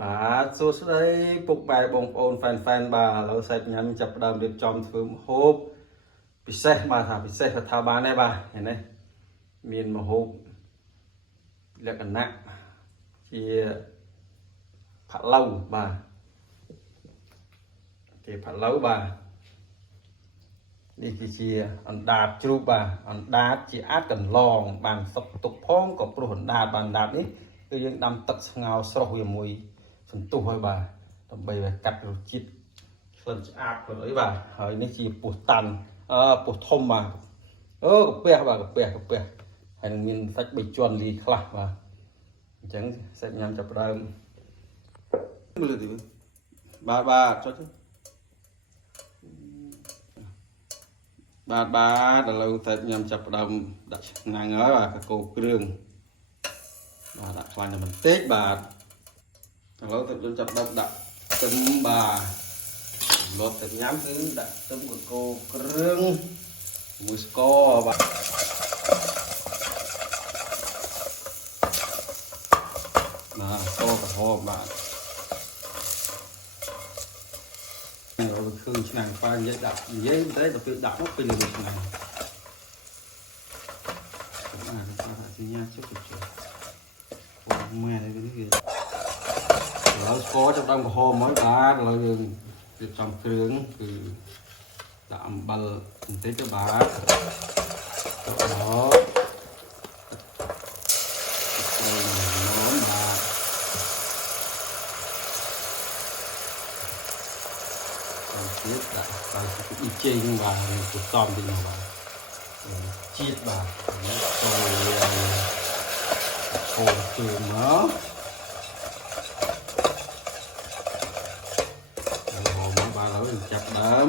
បាទសួស្តីពុកម៉ែបងប្អូនហ្វេនបាទឥឡូវសាច់ញ៉ាំចាប់ផ្ដើមរៀបចំធ្វើម្ហូបពិសេសបាទថាពិសេសថាបានដែរបាទឃើញទេមានម្ហូបលក្ខណៈជាផាឡូវបាទគេផាឡូវបាទនេះគឺជាអណ្ដាតជ្រូកបាទអណ្ដាតជាអាចកន្លងបានសុកទុកផងក៏ព្រោះអណ្ដាតបានអណ្ដាតនេះគឺយើងដាំទឹកស្ងោរស្រស់វាមួយសន្ទុះហើយបាទដើម្បីឲ្យកាត់រសជាតិក្លិនឆ្អាបខ្លួនអីបាទហើយនេះជាពោះតាន់ពោះធំបាទកាពះបាទកាពះហើយនឹងមានសាច់បីជាន់លីខ្លះបាទអញ្ចឹងសាច់ញ៉ាំចាប់ដើមមើលទៅបាទចុចបាទឥឡូវសាច់ញ៉ាំចាប់ដើមដាក់ឆ្នាំងហើយបាទកកូរគ្រឿងបាទដាក់ខ្លាញ់តែបន្តិចបាទឥឡូវទឹកយើងចាប់ដើមដាក់ខ្ទឹមបាទលត់ទឹកញ៉ាំគឺដាក់ខ្ទឹមកកូរគ្រឿងមួយស្ករបាទបាទស្ករក្រហមបាទเราคืนឆ្នាំងប៉ានិយាយដាក់និយាយតែទៅពេលដាក់មកពេលលើឆ្នាំងបាទថាសញ្ញាជុកអូមែនទេនេះគឺឥឡូវស្ករចាប់ដើមក្រហមហើយបាទឥឡូវយើងរៀបចំគ្រឿងគឺដាក់អំបិលបន្តិចទៅបាទចូលដល់ទៀតដាក់បាយទឹកអ៊ីចេងបាទទៅសំទីនោះបាទជាតិបាទចូលឈោជើងមកមកបាទហើយចាប់ដើម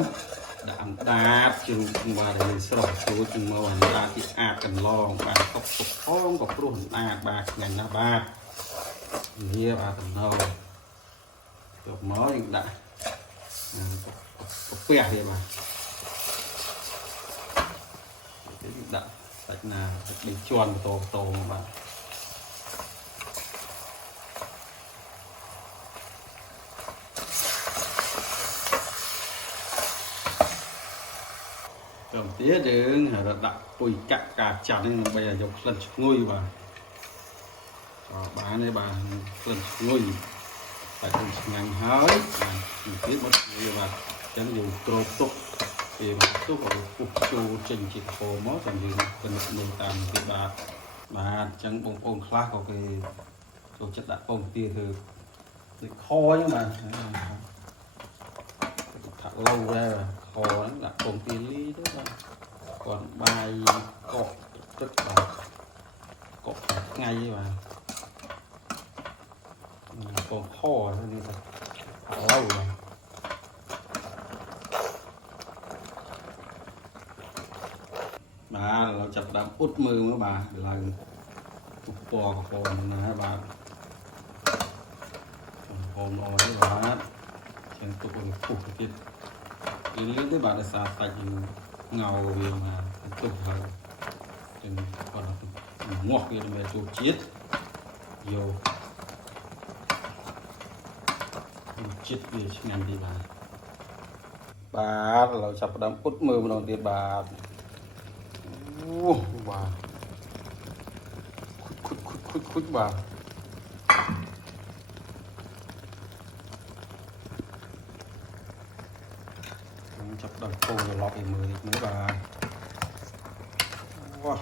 ដាក់អណ្ដាតជ្រូកបាទដែលស្រស់ស្រួយមកអណ្ដាតទីអាចកន្លងបាទទុកផងក៏ព្រោះអណ្ដាតបាទឆ្ងាញ់ណាស់បាទនេះបាទតំណយកមកយើងដាក់កាពះទេបាទដាក់សាច់ណាសាច់បីជាន់តោមកបាទចាំទៀតយើងដាក់ពុយកាក់កាចាន់នេះដើម្បីឲ្យយកក្លិនឈ្ងុយបាទបានទេបាទក្លិនឈ្ងុយតែถึงឆ្ងាញ់ហើយបាទទៀតមកវាបាទអញ្ចឹងយើងគ្របទុកពេលមកទុកឲ្យពុះចូលចេញជាខមកតែយើងពិនិត្យមើលតាមទៀតបាទអញ្ចឹងបងប្អូនខ្លះក៏គេចូលចិត្តដាក់ពងទាធ្វើដូចខអញ្ចឹងបាទថាឡូវដែរខហ្នឹងដាក់ពងទាលីទៅបាទគាត់បាយកកទឹកបាទកកថ្ងៃបាទពងខនេះបាទឡូវបាទเราចាប់ដើមអ៊ុតមើលមកបាទឡើងទុកពណ៌កពណ៌ណាបាទហមអរបាទចឹងទុកឲ្យពុះទៀតលឿនទេបាទដោយសារសាច់ងៅវាមកទុកហើយចឹងគាត់ងាស់វាដើម្បីចូលជាតិយកជាតិវាឆ្ងាញ់ទីបាទเราចាប់ផ្ដើមអ៊ុតមើលម្ដងទៀតបាទអូបាទខុចបាទចាប់ដើមកូរត្រឡប់ឲ្យមើលនេះមើលបាទវ៉ា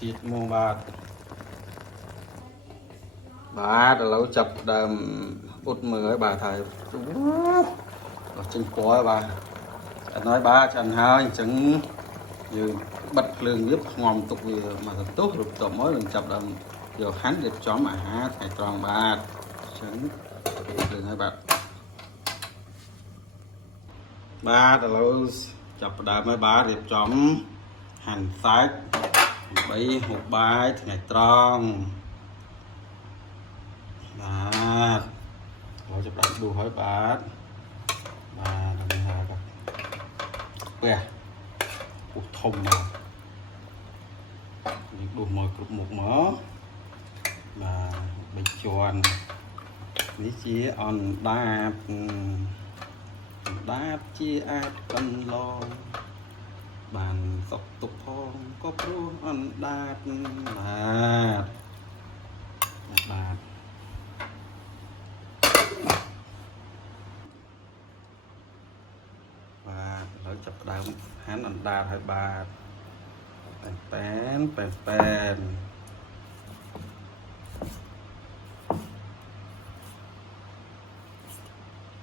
ជាតិមកបាទឥឡូវចាប់ដើមអ៊ុតមើលហើយបាទថាចេញពណ៌បាទឆ្អិនហើយបាទឆ្អិនហើយអញ្ចឹងយើងបិទភ្លើងវាផ្ងំទុកវាមកសន្ទុះរួចបន្ទាប់មកយើងចាប់ដើមយកហាន់រៀបចំអាហារថ្ងៃត្រង់បាទអញ្ចឹងភ្លើងហើយបាទឥឡូវចាប់ផ្ដើមហើយបាទរៀបចំហាន់សាច់ដើម្បីហូបបាយថ្ងៃត្រង់បាទเราจะปรับดูហើយបាទនេះហើយបាទពេលពុះធំមកយើងដួសមកគ្រប់មុខមកបាទបីជាន់ នេះជាអណ្ដាតជាអាចកន្លងបានសុខទុក្ខផងក៏ព្រោះអណ្ដាតបាទបាទឥឡូវចាប់ដើមហាន់អណ្ដាតឲ្យបាទប៉ែន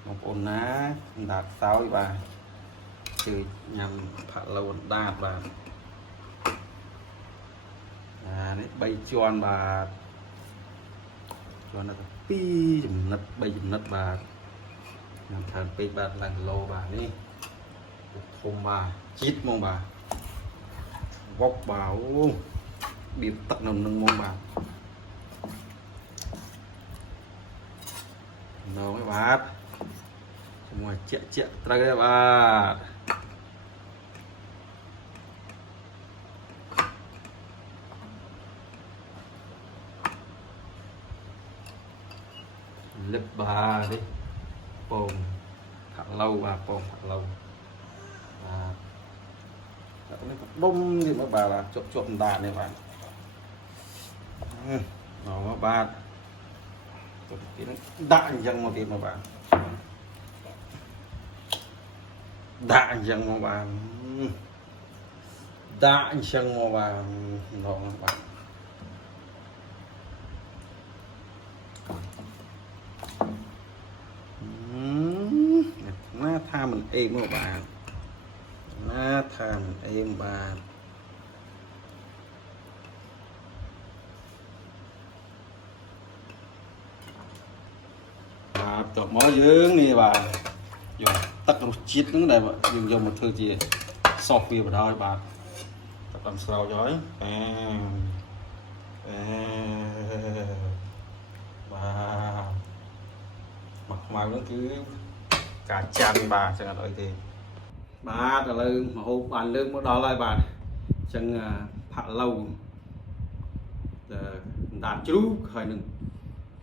បងប្អូនណាអណ្ដាតសោយបាទគឺញ៉ាំផាក់ឡូវអណ្ដាតបាទនេះ3ជាន់បាទជាន់ដល់2ចំណិត3ចំណិតបាទញ៉ាំច្រើនពេកបាទឡើងគីឡូបាទនេះធំបាទជាតិហ្មងបាទវ៉ុកបាទអូបៀបទឹកនៅនឹងហ្មងបាទណងឯបាទជាមួយជាត្រូវទេបាទលឹបបាទនេះពងផាក់ឡូវបាទពងផាក់ឡូវបាទនេះក៏ដុំនេះមកបាទជប់អណ្ដាតនេះបាទមកបាទទៅទៀតដាក់អញ្ចឹងមកទៀតមកបាទដាក់អញ្ចឹងមកបាទដាក់អញ្ចឹងមកបាទណងបាទណាថាមិនអេមមកបាទណាថាមិនអេមបាទតបមកយើងនេះបាទយកទឹករសជាតិហ្នឹងដែលយើងយកមកធ្វើជាសោសវាបណ្ដោយបាទទឹកដំស្រោចហើយបាទមកខ្មៅហ្នឹងគឺការចាំបាទចឹងអត់អីទេបាទឥឡូវមហូបបានលើកមកដល់ហើយបាទអញ្ចឹងផាក់ឡូវអណ្ដាតជ្រូកហើយនឹង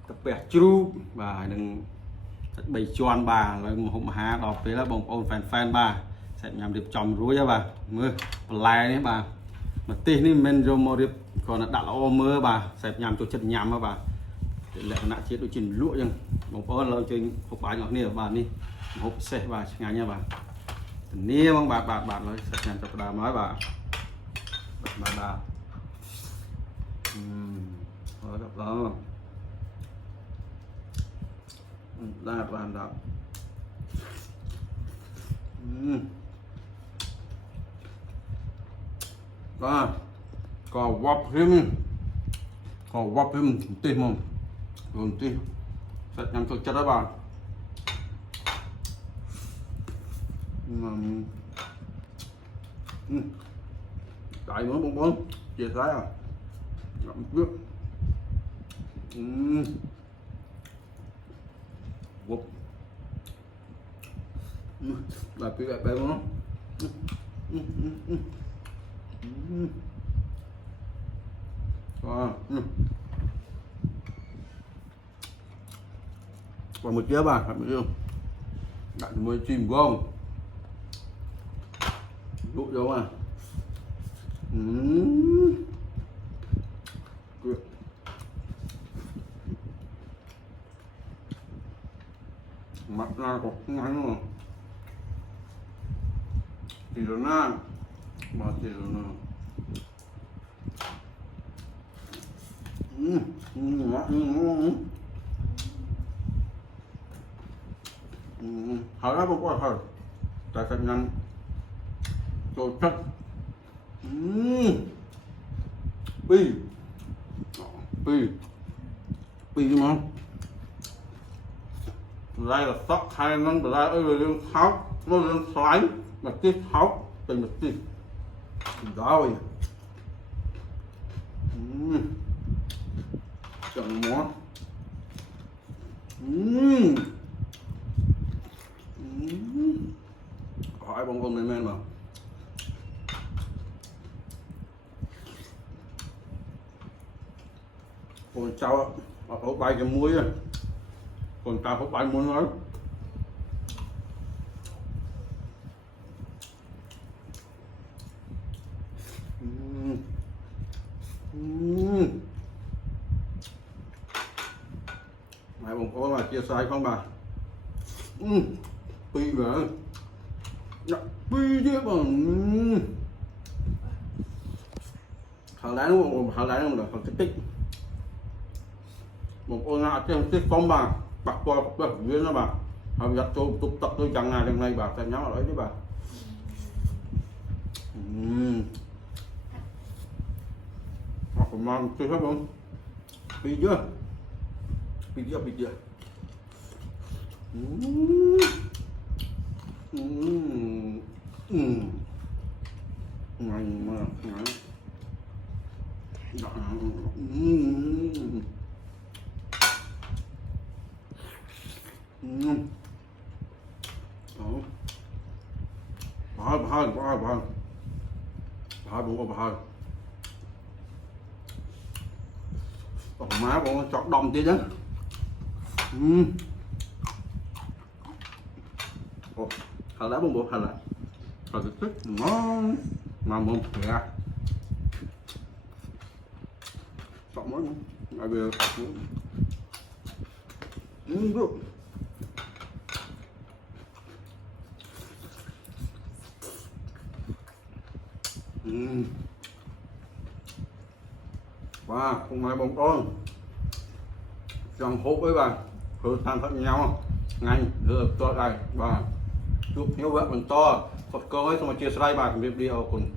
កាពះជ្រូកបាទហើយនឹង3ជាន់បាទឥឡូវមហូបអាហារដល់ពេលហើយបងប្អូនហ្វេនបាទសាច់ញ៉ាំរៀបចំរួចហើយបាទមើលបន្លែនេះបាទម្ទេសនេះមិនមែនយកមករៀបគ្រាន់តែដាក់ល្អមើលបាទសាច់ញ៉ាំចូលចិត្តញ៉ាំហើយបាទលក្ខណៈជាតិដូចជាលក់អញ្ចឹងបងប្អូនឥឡូវជើញហូបបាយអស់គ្នាបាទនេះមហូបពិសេសបាទឆ្ងាញ់ហើយបាទធានាហ្មងបាទឡើយសាច់ញ៉ាំចាប់ដើមហើយបាទបាទហើយចាប់ដើមបាទបាទក៏វ៉ាប់ហឹមបន្តិចមកបន្តិចសាច់ញ៉ាំចូលចិត្តហើយបាទដៃមកបងប្អូនជាស្អីអាញ៉ាំវាវ៉ាប់ដល់ពីបែបមកcòn một kia bà một kia đặt mới chìm không dụ vô mà mặt ra có ngắn mà thì rồi na mà thì rồi na hỏi nó có thôi tại sao nhanh rồi chất pi mà đây là sóc hai năm đây ở lên tháo nó lên xoáy mà tiếp tháo từ một tiếp rồi chọn món hỏi bông bông men mà con cháu ở bay cái muối còn ta không phải muốn nói mày bông có mà chia sẻ không bà pi vậy pi chứ còn thằng lái đúng không thằng lái đúng không thằng tích một con ngã trên tích phong bà bạc qua bạc viên đó bà họ giặt tôi tục tập tôi chẳng ngày đằng này bà phải nhớ ở đấy chứ bà họ còn mang chơi hết không pi chưa pi chưa pi chưa ngon mà ngon má con chọt đồng chứ chứ thằng lá bông bột thằng lá thằng thích ngon mà mồm ra chọn món ai bây giờ được và hôm nay bông con dòng hộp với bà thử tham phát nhau ngay được cho đây và chúc nhớ vợ mình to Phật cơ ấy xong mà chia sẻ bà video cùng